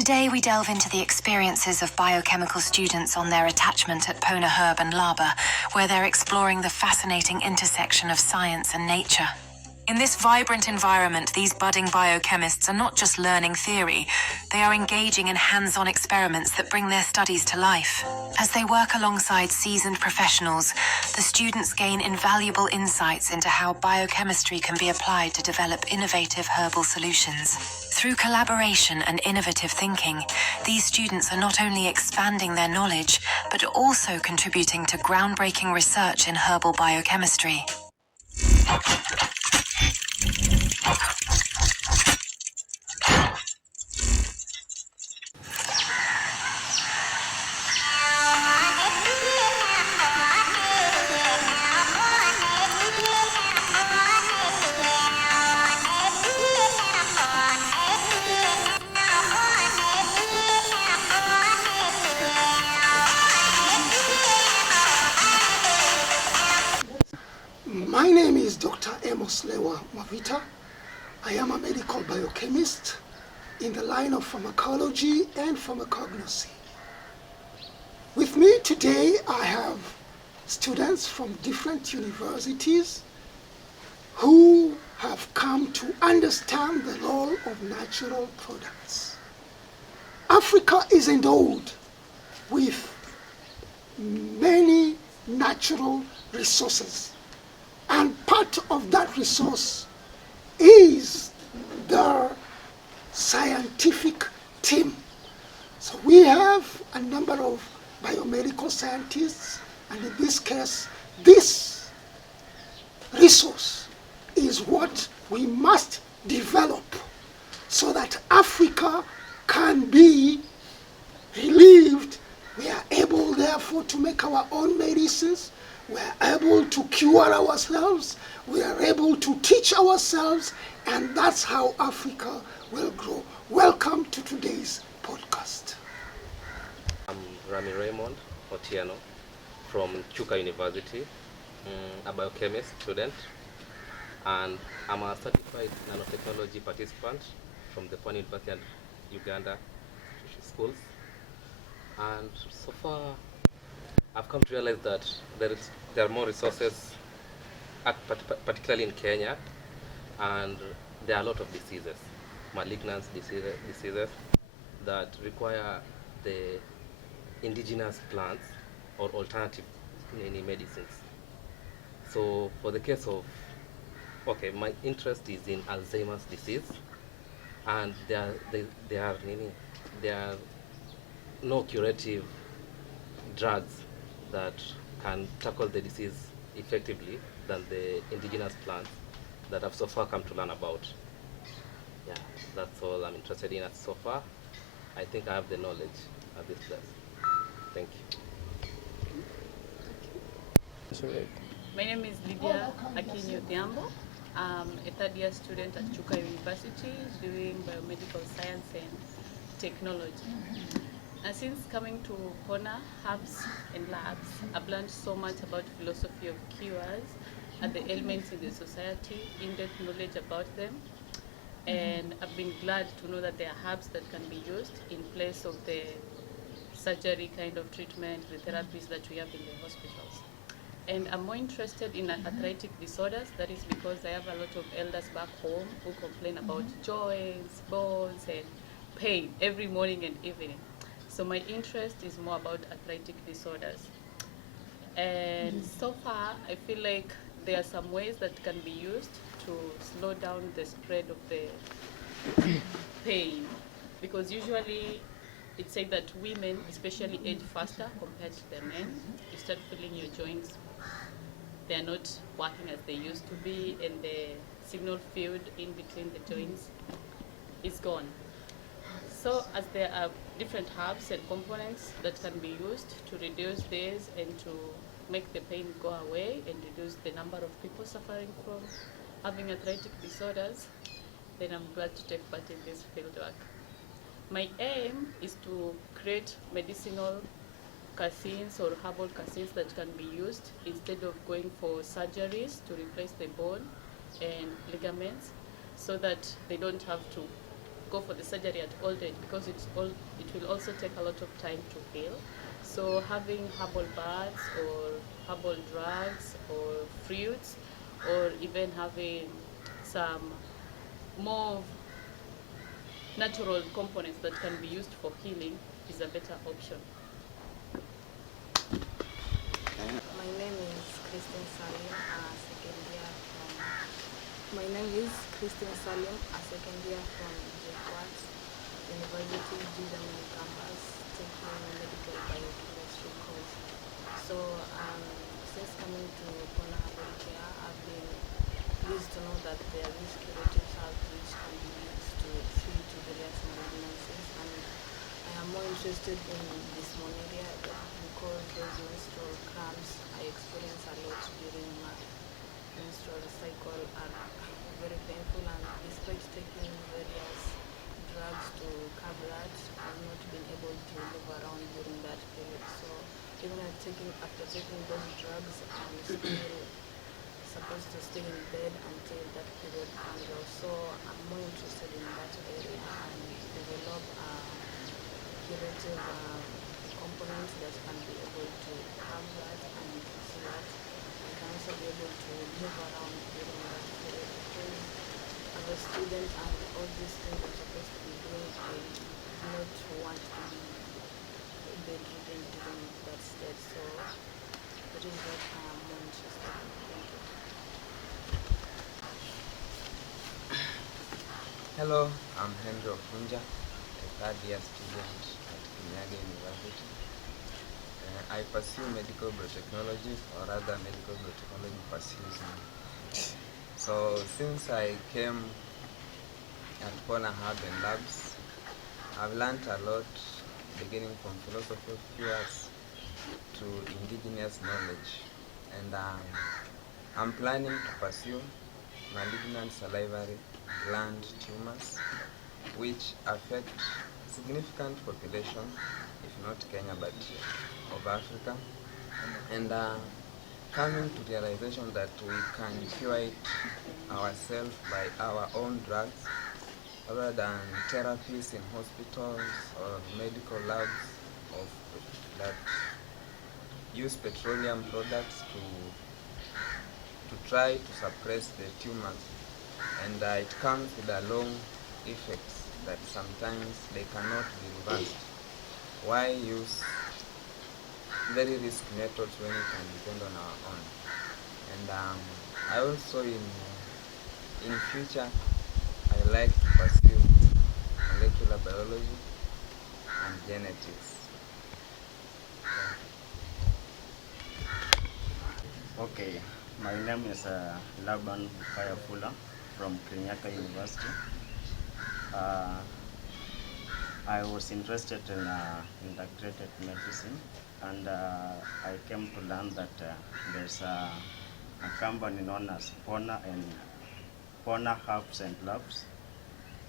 Today we delve into the experiences of biochemical students on their attachment at Pona Herb and Labs, where they're exploring the fascinating intersection of science and nature. In this vibrant environment, these budding biochemists are not just learning theory, they are engaging in hands-on experiments that bring their studies to life. As they work alongside seasoned professionals, the students gain invaluable insights into how biochemistry can be applied to develop innovative herbal solutions. Through collaboration and innovative thinking, these students are not only expanding their knowledge, but also contributing to groundbreaking research in herbal biochemistry. My name is Dr. Amos Lewa Mavita. I am a medical biochemist in the line of pharmacology and pharmacognosy. With me today, I have students from different universities who have come to understand the role of natural products. Africa is endowed with many natural resources. And part of that resource is the scientific team. So we have a number of biomedical scientists, and in this case, this resource is what we must develop so that Africa can be relieved. We are able, therefore, to make our own medicines. We are able to cure ourselves, we are able to teach ourselves, and that's how Africa will grow. Welcome to today's podcast. I'm Rami Raymond Otieno from Chuka University, a biochemist student, and I'm a certified nanotechnology participant from the Pona University and Uganda schools. And so far, I've come to realize that there are more resources, particularly in Kenya, and there are a lot of diseases, malignant diseases that require the indigenous plants or alternative medicines. So for the case of, my interest is in Alzheimer's disease, and there are no curative drugs that can tackle the disease effectively than the indigenous plants that I've so far come to learn about. Yeah, that's all I'm interested in so far. I think I have the knowledge at this class. Thank you. My name is Lydia Akinyo Thiambo. I'm a third-year student at Chuka University doing biomedical science and technology. And since coming to Pona Herbs and Labs, I've learned so much about philosophy of cures and the elements in the society, in-depth knowledge about them. And I've been glad to know that there are herbs that can be used in place of the surgery kind of treatment, the therapies that we have in the hospitals. And I'm more interested in arthritic disorders. That is because I have a lot of elders back home who complain about joints, bones, and pain every morning and evening. So my interest is more about arthritic disorders. And so far, I feel like there are some ways that can be used to slow down the spread of the pain. Because usually it's said that women especially age faster compared to the men. You start feeling your joints, they're not working as they used to be, and the signal field in between the joints is gone. So as there are different herbs and components that can be used to reduce this and to make the pain go away and reduce the number of people suffering from having arthritic disorders, then I'm glad to take part in this fieldwork. My aim is to create medicinal caseins or herbal caseins that can be used instead of going for surgeries to replace the bone and ligaments, so that they don't have to go for the surgery at old age because it will also take a lot of time to heal. So having herbal baths or herbal drugs or fruits, or even having some more natural components that can be used for healing is a better option. My name is Christine Salim, a second year from JKUAT University, Jomo campus, taking medical biochemistry course. So since coming to Pona Herbal Care, I've been pleased to know that there is curative herbs which can be used to treat various malignancies, and I am more interested in this area because those menstrual cramps I experience a lot during my menstrual cycle are very painful, and despite taking various drugs to curb that, I've not been able to move around during that period. So even after taking those drugs, I'm still supposed to stay in bed until that period comes off. So I'm more interested in that area and develop curative components that can be able to have that, and so that I can also be able to move around during that period, because as a student and all these things I'm supposed to be doing, I do not want to be bedridden during that stage. So that is what I am more interested in. Thank you. Hello, I'm Henry Ofunja, a third-year student at Kirinyaga University. I pursue medical biotechnology, or rather medical biotechnology pursues me. So since I came at Pona Herbs and Labs, I've learned a lot, beginning from philosophy of cures to indigenous knowledge, and I'm planning to pursue malignant salivary gland tumors, which affect significant population, if not Kenya, but of Africa, and coming to realization that we can cure it ourselves by our own drugs, rather than therapies in hospitals or medical labs that use petroleum products to try to suppress the tumors, and it comes with a long effects that sometimes they cannot be reversed. Why use very risk methods when we can depend on our own? And I also in future I like to pursue molecular biology and genetics. Okay, my name is Laban Fula from Kirinyaga University. I was interested in integrated medicine, and I came to learn that there's a company known as Pona Herbs and Labs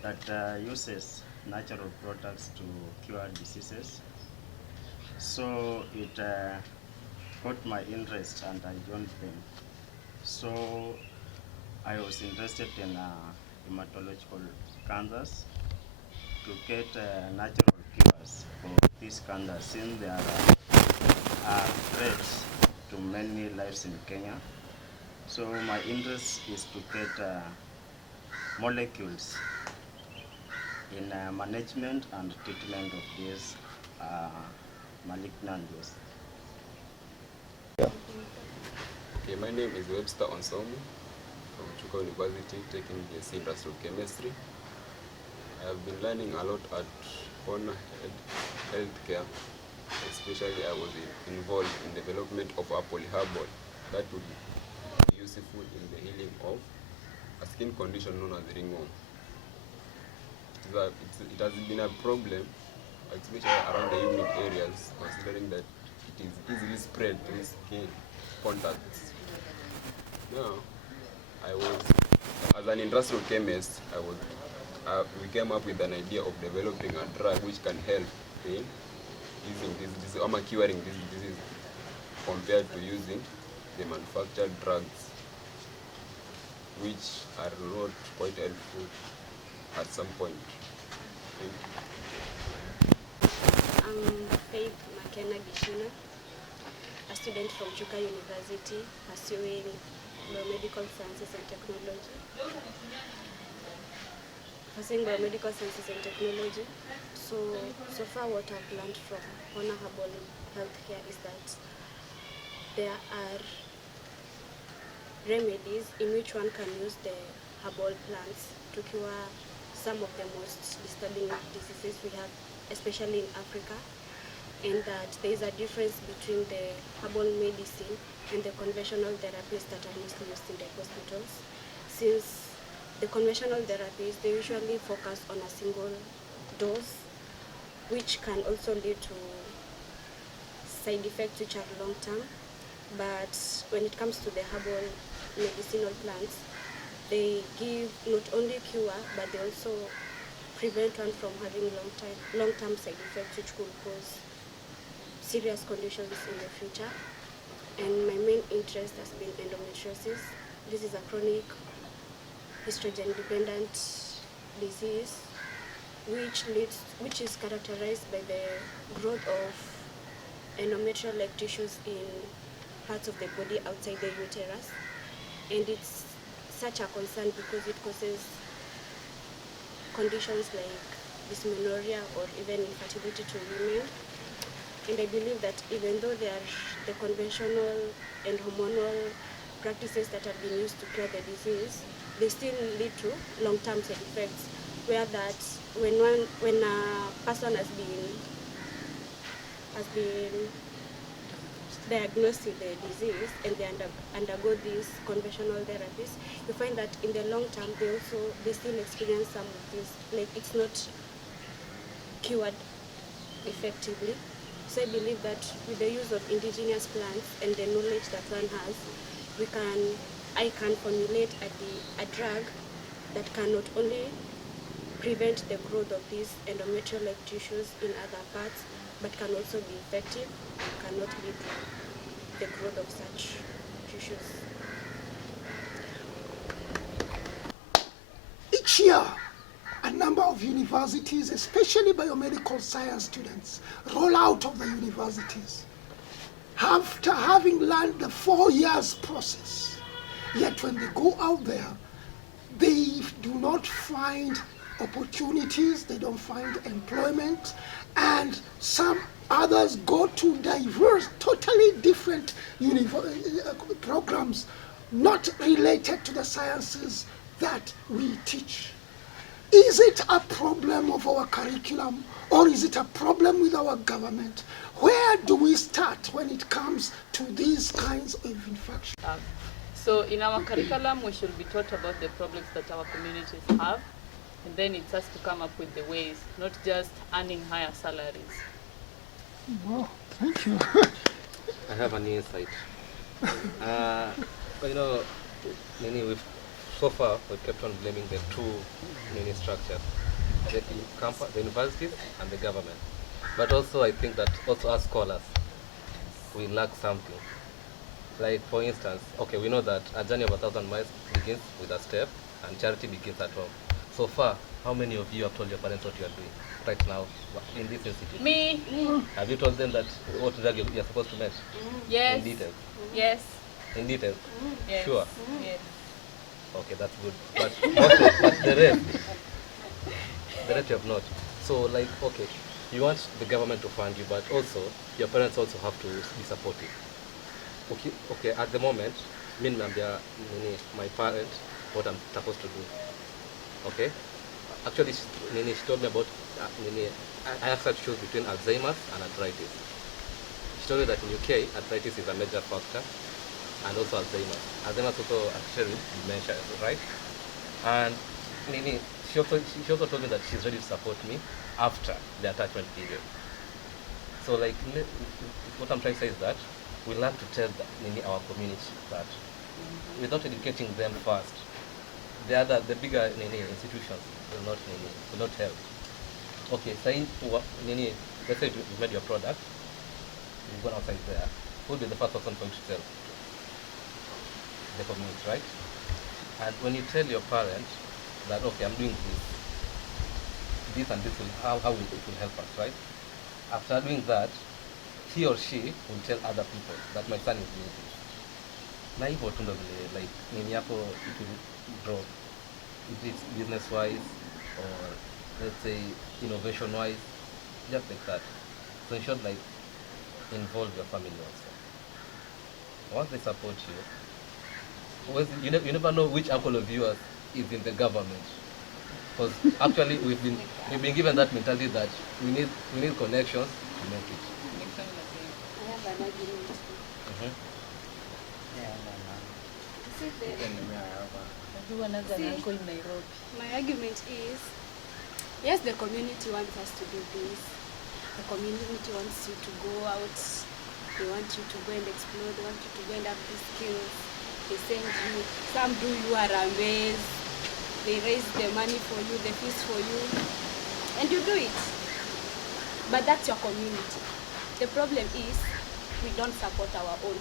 that uses natural products to cure diseases. So it got my interest and I joined them. So I was interested in hematological cancers to get natural cures for these cancers, since there are threats to many lives in Kenya. So my interest is to get molecules in management and treatment of these malignancies. Okay, my name is Webster Onsomu from Chuka University, taking BSc Industrial Chemistry. I have been learning a lot at Pona Healthcare. Especially I was involved in development of a polyherbal that would be useful in the healing of a skin condition known as ringworm. It has been a problem, especially around the humid areas, considering that it is easily spread through skin contacts. Now, as an industrial chemist, we came up with an idea of developing a drug which can help in using this disease, or curing this disease, compared to using the manufactured drugs, which are not quite helpful at some point. Thank you. I'm Faith Makena Gishina, a student from Chuka University pursuing biomedical sciences and technology. So far what I've learned from Pona Herbal Healthcare is that there are remedies in which one can use the herbal plants to cure some of the most disturbing diseases we have, especially in Africa, and that there is a difference between the herbal medicine and the conventional therapies that are mostly used in the hospitals. Since the conventional therapies, they usually focus on a single dose, which can also lead to side effects which are long term. But when it comes to the herbal medicinal plants, they give not only cure, but they also prevent one from having long-term side effects which could cause serious conditions in the future. And my main interest has been endometriosis. This is a chronic estrogen-dependent disease which is characterized by the growth of endometrial-like tissues in parts of the body outside the uterus. And it's such a concern because it causes conditions like dysmenorrhea or even infertility to women. And I believe that even though there are the conventional and hormonal practices that have been used to cure the disease, they still lead to long-term side effects, where that when a person has been diagnosed with the disease and they undergo these conventional therapies, you find that in the long term they still experience some of this, like it's not cured effectively. So I believe that with the use of indigenous plants and the knowledge that one has, I can formulate a drug that can not only prevent the growth of these endometrial-like tissues in other parts, but can also be effective and cannot lead to the growth of such tissues. Each year, a number of universities, especially biomedical science students, roll out of the universities after having learned the 4 years process. Yet when they go out there, they do not find opportunities, they don't find employment, and some others go to diverse, totally different programs not related to the sciences that we teach. Is it a problem of our curriculum, or is it a problem with our government? Where do we start when it comes to these kinds of infections? So in our curriculum, we should be taught about the problems that our communities have, and then it's us to come up with the ways, not just earning higher salaries. Wow, thank you. I have an insight. So far we've kept on blaming the two main structures, the universities and the government. But also I think that also as scholars, we lack something. Like for instance, okay, we know that a journey of 1,000 miles begins with a step and charity begins at home. So far, how many of you have told your parents what you are doing right now in this institute? Me? Have you told them that what drug you're supposed to make? Yes. In detail? Yes. In detail? Yes. Sure? Yes. Okay, that's good. But the rest you have not. So like, okay, you want the government to fund you, but also your parents also have to be supportive. Okay, at the moment, my parent, what I'm supposed to do. Okay? Actually, she told me about, I have to choose between Alzheimer's and arthritis. She told me that in UK, arthritis is a major factor, and also Alzheimer's. Alzheimer's also actually dementia, right? And she also told me that she's ready to support me after the attachment period. So like, what I'm trying to say is that we learn to tell our community that without educating them first, the bigger institutions will not help. Okay, saying let's say you made your product, you've gone outside there, who will be the first person for you to tell? The community, right? And when you tell your parents that, okay, I'm doing this, this and this will how it will help us, right? After doing that, he or she will tell other people that my son is doing this. Na hivyo tu ndo vile like nini yako it will grow, if it's business wise or let's say innovation wise, just like that. So in short, like, involve your family also. Once they support you, you never know which uncle of yours is in the government. Because actually we've been given that mentality that we need connections to make it. I have an argument. My argument is, yes, the community wants us to do this. The community wants you to go out. They want you to go and explore. They want you to go and have these skills. They send you. Some do you Harambes. They raise the money for you, the fees for you, and you do it. But that's your community. The problem is we don't support our own.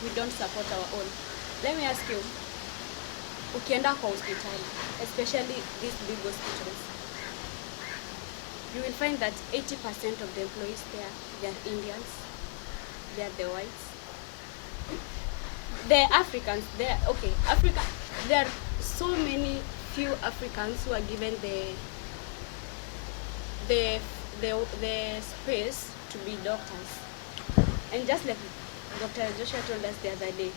We don't support our own. Let me ask you, ukienda kwa hospitali, especially these big hospitals, you will find that 80% of the employees there, they are Indians, they are the whites. The Africans, Africa, there are so many few Africans who are given the space to be doctors. And just like Dr. Joshua told us the other day,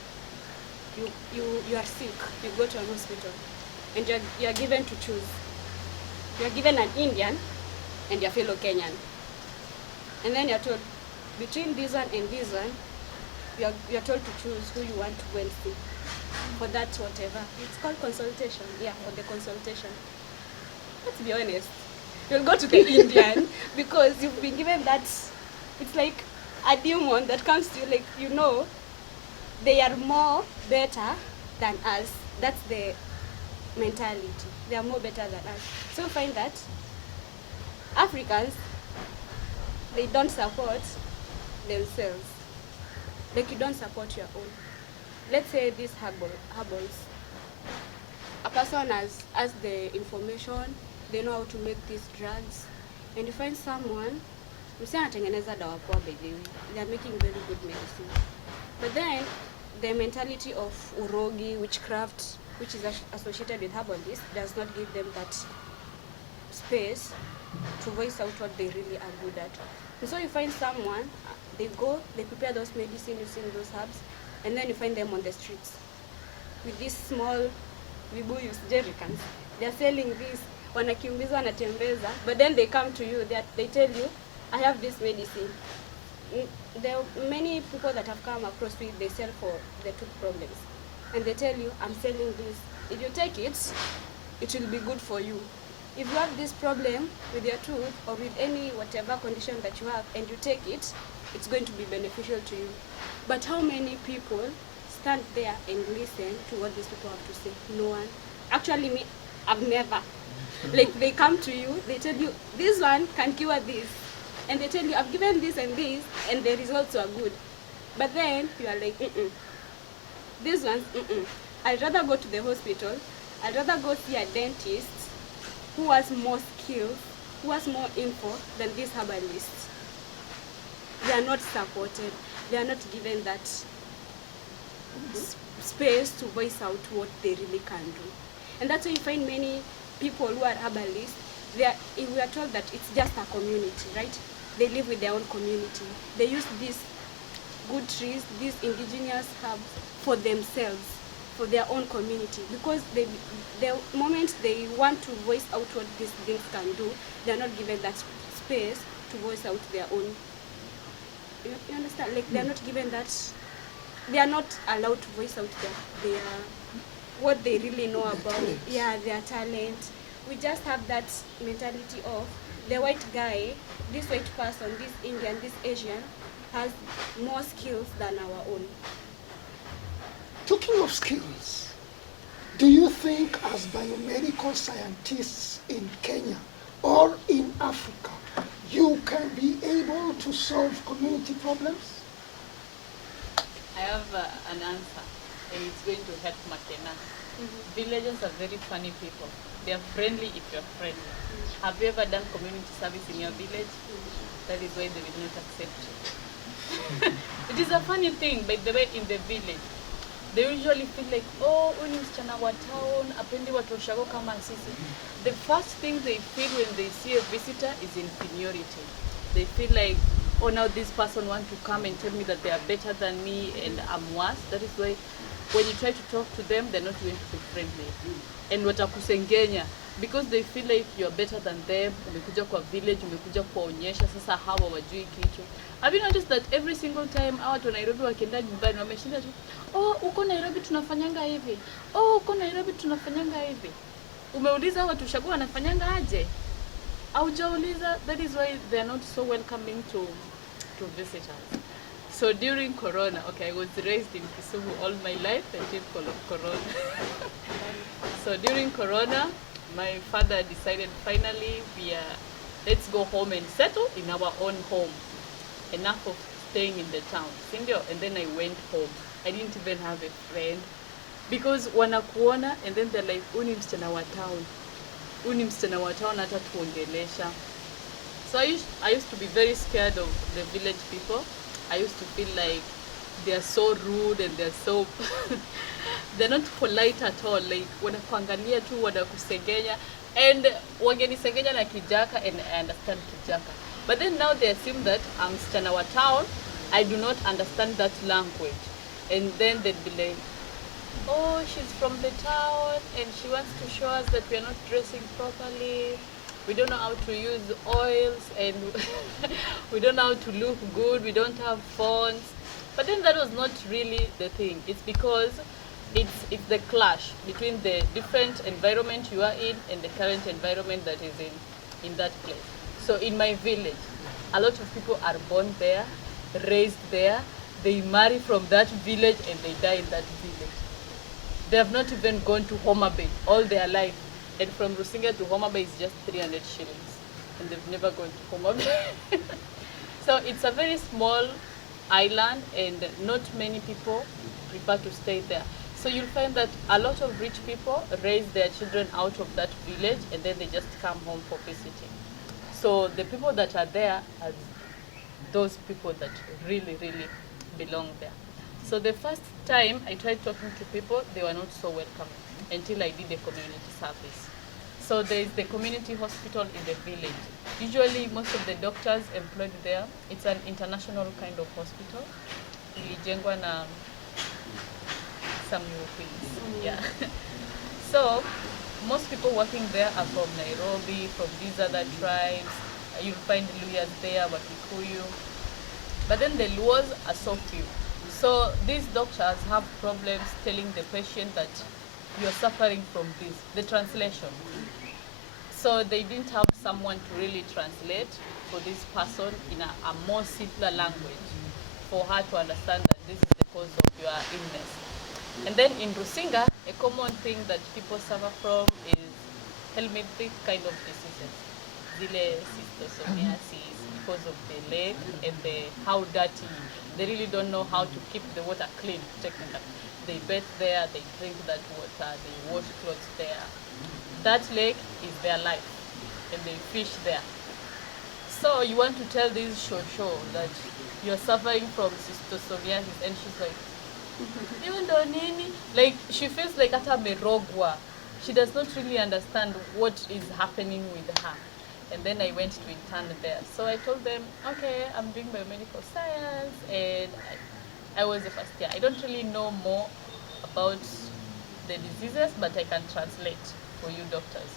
you are sick, you go to an hospital, and you are given to choose. You are given an Indian and your fellow Kenyan. And then you are told, between this one and this one, you are told to choose who you want to go and see. For that whatever. It's called consultation. Yeah, for the consultation. Let's be honest. You'll go to the Indian because you've been given that, it's like a demon that comes to you, like, you know, they are more better than us. That's the mentality. They are more better than us. So find that Africans, they don't support themselves. Like, you don't support your own. Let's say these herbals. A person has the information, they know how to make these drugs, and you find someone who say anatengeneza dawa poa by the way. They are making very good medicine. But then the mentality of urogi, witchcraft, which is associated with herbalists, does not give them that space to voice out what they really are good at. And so you find someone, they go, they prepare those medicine using those herbs, and then you find them on the streets with these small vibuyus, jerrycans. They are selling this, wanakimbiza, wanatembeza, but then they come to you, they tell you, I have this medicine. There are many people that have come across with, they sell for the tooth problems. And they tell you, I'm selling this. If you take it, it will be good for you. If you have this problem with your tooth or with any whatever condition that you have and you take it, it's going to be beneficial to you. But how many people stand there and listen to what these people have to say? No one. Actually, me, I've never. Like, they come to you, they tell you, this one can cure this. And they tell you, I've given this, and the results are good. But then you are like, These ones, I'd rather go to the hospital. I'd rather go see a dentist who has more skills, who has more info than these herbalists. They are not supported. They are not given that space to voice out what they really can do. And that's why you find many people who are herbalists, we are told that it's just a community, right? They live with their own community. They use these good trees, these indigenous herbs for themselves, for their own community. Because the moment they want to voice out what these things can do, they are not given that space to voice out their own. You understand? Like, they are not given that, they are not allowed to voice out their what they really know about, their talent. We just have that mentality of the white guy, this white person, this Indian, this Asian, has more skills than our own. Talking of skills, do you think as biomedical scientists in Kenya or in Africa, you can be able to solve community problems? I have an answer, and it's going to help Makena. Villagers are very funny people. They are friendly if you're friendly. Have you ever done community service in your village? That is why they will not accept you. It is a funny thing, by the way, in the village. They usually feel like, oh, huyu ni msichana wa town, apendi watu washago kama sisi. The first thing they feel when they see a visitor is inferiority. They feel like, oh, now this person wants to come and tell me that they are better than me and I'm worse. That is why when you try to talk to them, they're not going to be friendly. And watakusengenya because they feel like you're better than them. Umekuja kwa village, umekuja kuwaonyesha sasa hawa wajui kitu. Have you noticed that every single time watu wa Nairobi wakienda nyumbani wameshinda tu, oh, uko Nairobi tunafanyanga hivi. Oh, uko Nairobi tunafanyanga hivi. Umeuliza watu Shago wanafanyanga aje? Haujauliza. That is why they are not so welcoming to visitors. So during Corona, okay, I was raised in Kisumu all my life until Corona. So during Corona, my father decided finally let's go home and settle in our own home. Enough of staying in the town. And then I went home. I didn't even have a friend because wanakuona and then they're like, uni msichana wa town. Uni msichana wa town hata tuongelesha. So I used to be very scared of the village people. I used to feel like they are so rude and they're so they're not polite at all. Like wanakuangalia tu, wanakusengenya, and wangenisengenya na Kijaka and I understand Kijaka. But then now they assume that I'm msichana wa town, I do not understand that language. And then they'd be like, oh, she's from the town and she wants to show us that we are not dressing properly. We don't know how to use oils and we don't know how to look good. We don't have phones. But then that was not really the thing. It's because it's the clash between the different environment you are in and the current environment that is in that place. So in my village, a lot of people are born there, raised there. They marry from that village and they die in that village. They have not even gone to Homa Bay all their life. And from Rusinga to Homa Bay is just 300 shillings. And they've never gone to Homa Bay. So it's a very small island and not many people prefer to stay there. So you'll find that a lot of rich people raise their children out of that village and then they just come home for visiting. So the people that are there are those people that really, really belong there. So the first time I tried talking to people, they were not so welcoming until I did a community service. So there is the community hospital in the village. Usually most of the doctors employed there, it's an international kind of hospital. Ilijengwa na some Europeans. Yeah. So most people working there are from Nairobi, from these other tribes. You'll find Luyas there, Wakikuyu. But then the Luos are so few. So these doctors have problems telling the patient that you're suffering from this, the translation. So they didn't have someone to really translate for this person in a more simpler language for her to understand that this is the cause of your illness. And then in Rusinga, a common thing that people suffer from is helminthic kind of diseases. Zile cysticercosis because of the lake and how dirty. They really don't know how to keep the water clean, technically. They bathe there, they drink that water, they wash clothes there. That lake is their life, and they fish there. So you want to tell this Shosho that you're suffering from cysticercosis, and she's like, even though Nini, like she feels like ata merogwa. She does not really understand what is happening with her. And then I went to intern there. So I told them, okay, I'm doing biomedical science, and I was the first year. I don't really know more about the diseases, but I can translate for you doctors.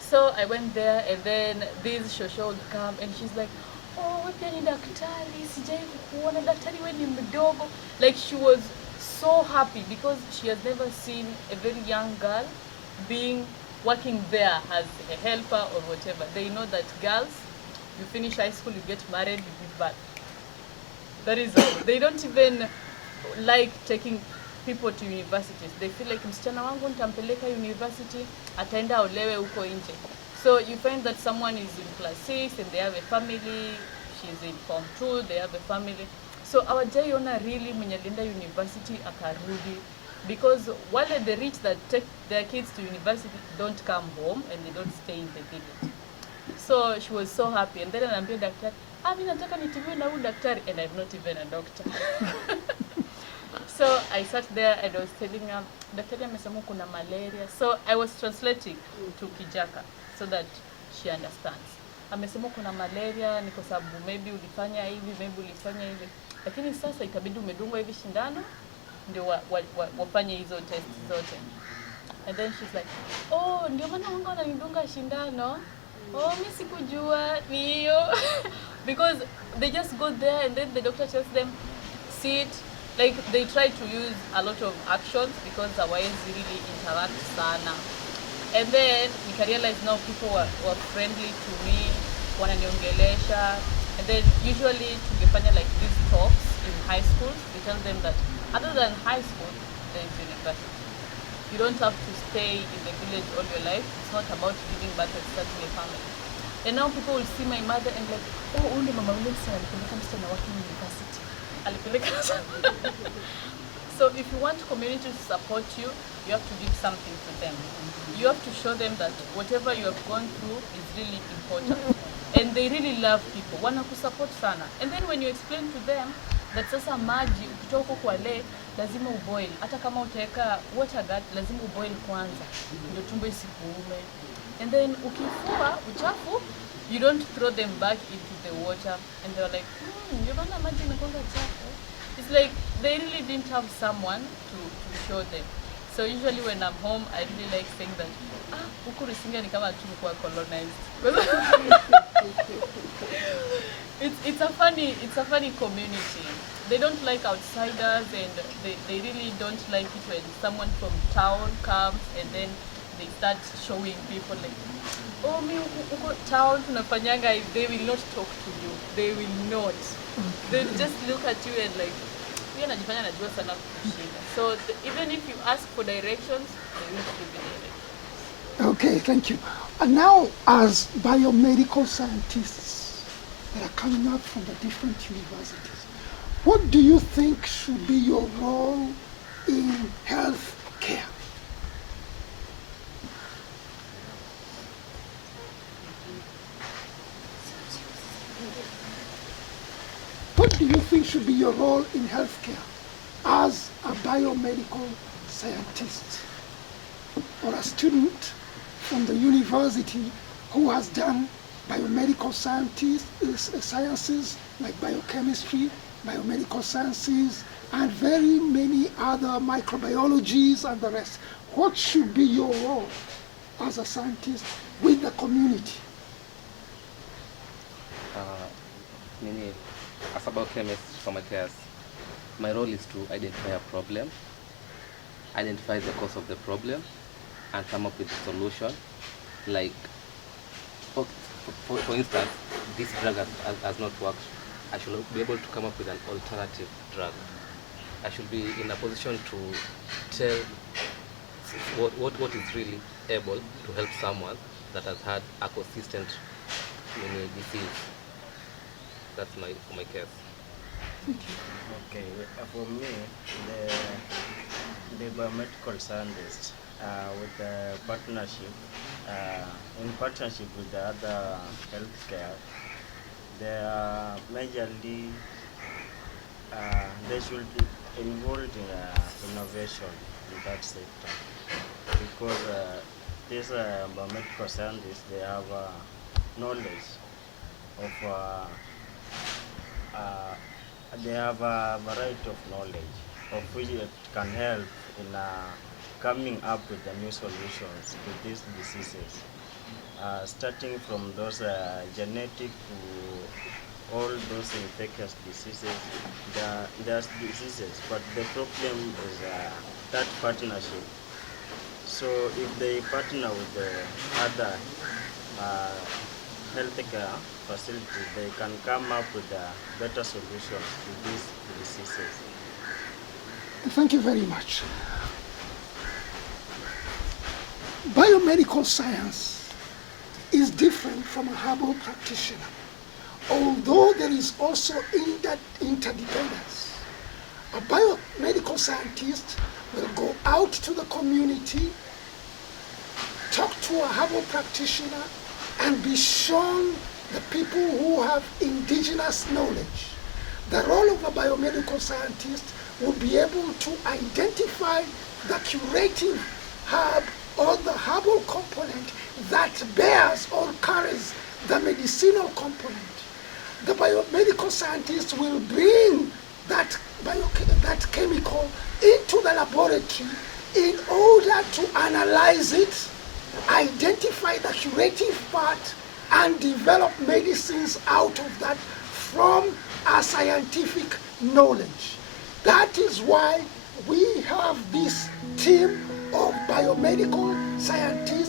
So I went there, and then this Shosho would come, and she's like, oh, wewe ni daktari, sijai kukuona daktari, wewe ni mdogo. Like she was so happy because she has never seen a very young girl working there as a helper or whatever. They know that girls, you finish high school, you get married, you give birth. That is all. They don't even like taking people to universities. They feel like msichana wangu nitampeleka university, ataenda olewe huko nje. So you find that someone is in class 6 and they have a family, she's in form 2, they have a family. So hawajaiona really mwenye alienda university akarudi because while the rich that take their kids to university don't come home and they don't stay in the village. So she was so happy, and then anaambia daktari, mimi nataka nitibiwe na huyu daktari, and I'm not even a doctor. So I sat there and I was telling her, daktari amesema kuna malaria. So I was translating to Kijaka so that she understands. Amesema kuna malaria ni kwa sababu maybe ulifanya hivi, maybe ulifanya hivi. Lakini sasa ikabidi umedungwa hivi shindano ndio wafanye hizo test zote. And then she's like, oh, ndio maana wangu wananidunga shindano. Oh, mimi sikujua ni hiyo. Because they just go there and then the doctor tells them, sit. Like they try to use a lot of actions because otherwise really interact sana. And then we can realize now people were friendly to me, wananiongelesha. And then usually tungefanya like these talks in high schools. We tell them that other than high school, there is university. You don't have to stay in the village all your life. It's not about giving birth and starting a family. And now people will see my mother and like, oh, ule mama ule msichana alipeleka msichana wake university. So if you want community to support you, you have to give something to them. You have to show them that whatever you have gone through is really important. And they really love people. Wanakusupport sana. And then when you explain to them that sasa maji ukitoka kwa lake lazima uboil. Hata kama utaweka water guard lazima uboil kwanza. Ndio tumbo isikuume. And then ukifua uchafu, you don't throw them back into the water. And they're like, ndio maana maji imekuwa chafu. It's like they really didn't have someone to show them. So usually when I'm home, I really like saying that, huku Risinga ni kama tumekuwa colonized. It's a funny community. They don't like outsiders, and they really don't like it when someone from town comes and then they start showing people like, oh, me uko town tunafanyanga. They will not talk to you. They will not. They'll just look at you and like, anajifanya anajua sana kushinda. So even if you ask for directions, they will give you directions. Okay, thank you. And now, as biomedical scientists that are coming up from the different universities, what do you think should be your role in health care? What do you think should be your role in healthcare as a biomedical scientist or a student from the university who has done biomedical sciences like biochemistry, biomedical sciences, and very many other microbiologies and the rest? What should be your role as a scientist with the community? As a biochemist for my case, my role is to identify a problem, identify the cause of the problem, and come up with a solution. Like, for instance, this drug has not worked. I should be able to come up with an alternative drug. I should be in a position to tell what is really able to help someone that has had a consistent disease. That's my case. Okay, for me, the biomedical scientists with the partnership, in partnership with the other healthcare, they are majorly, they should be involved in innovation in that sector, because these biomedical scientists, they have knowledge of they have a variety of knowledge of which it can help in coming up with the new solutions to these diseases, starting from those genetic to all those infectious diseases. There's diseases, but the problem is that partnership. So if they partner with the other healthcare facilities, they can come up with better solutions to these diseases. Thank you very much. Biomedical science is different from a herbal practitioner, although there is also interdependence. A biomedical scientist will go out to the community, talk to a herbal practitioner, and be shown the people who have indigenous knowledge. The role of a biomedical scientist will be able to identify the curative herb or the herbal component that bears or carries the medicinal component. The biomedical scientist will bring that chemical into the laboratory in order to analyze it, identify the curative part, and develop medicines out of that from a scientific knowledge. That is why we have this team of biomedical scientists